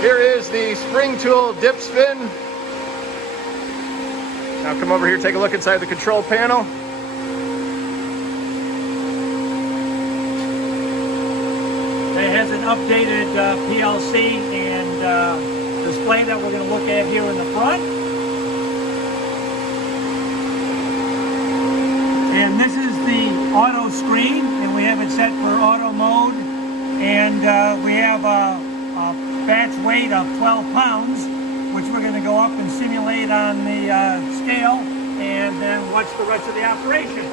Here is the spring tool dip spin. Now come over here, take a look inside the control panel. It has an updated PLC and display that we're going to look at here in the front. And this is the auto screen, and we have it set for auto mode. And we have a batch weight of 12 pounds, which we're going to go up and simulate on the scale, and then watch the rest of the operation.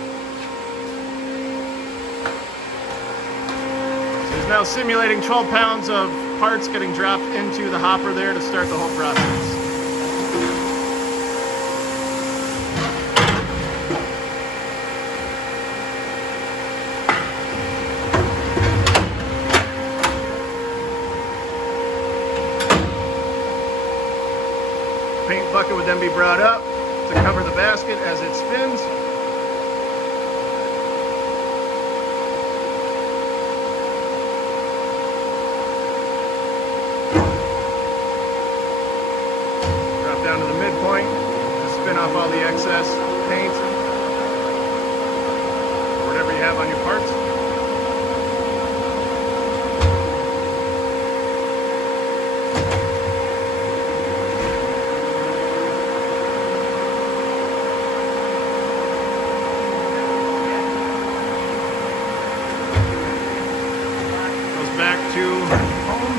It's now simulating 12 pounds of parts getting dropped into the hopper there to start the whole process. Paint bucket would then be brought up to cover the basket as it spins. Drop down to the midpoint to spin off all the excess paint, or whatever you have on your parts. Back to home.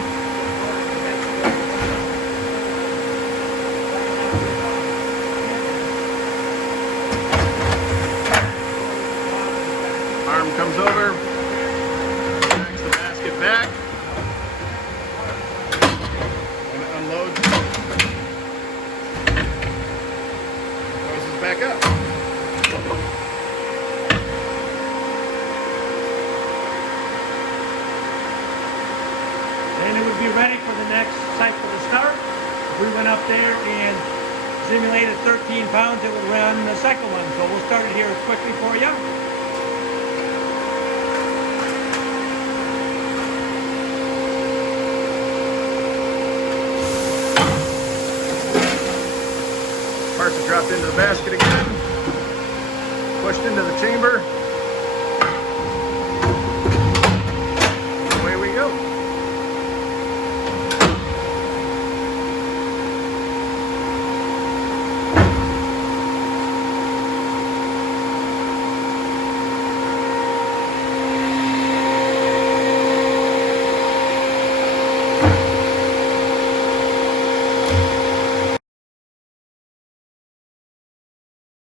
Arm comes over, backs the basket back, and it unloads. Closes back up. And it would be ready for the next cycle to start. If we went up there and simulated 13 pounds, it would run the second one. So we'll start it here quickly for you.